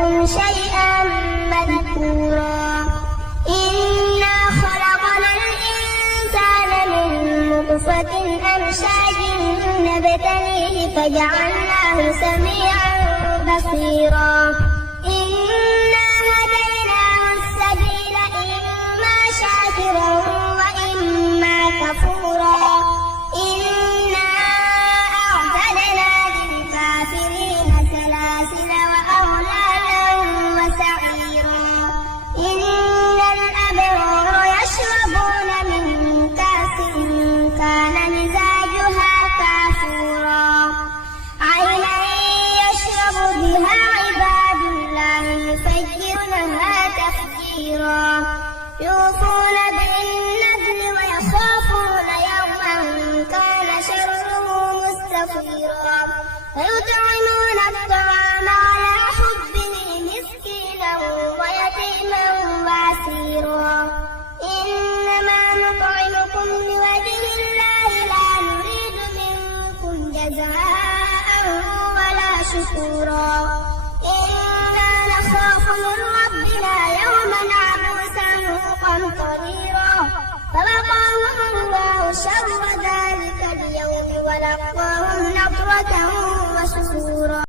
يكن شيئا مذكورا إنا خلقنا الإنسان من نطفة أمشاج نبتليه فجعلناه سميعا بصيرا إنا هديناه السبيل إما شاكرا وإما كفورا إنا أعتدنا للكافرين سلاسل وأغلالا وسعيرا إن الأبرار يشربون من كأس كان مزاجها كافورا عينا يشرب بها عباد الله يفجرونها تفجيرا يوفون بالنذر ويخافون يوما كان شره مستطيرا ويطعمون الطعام على حبه مسكينا ويتيما واسيرا إنما نطعمكم لوجه الله لا نريد منكم جزاء ولا شكورا إنا نخاف من ربنا يوما عبوسا قمطريرا فوقاهم الله شر ذلك اليوم ولقاهم نضرة وسرورا.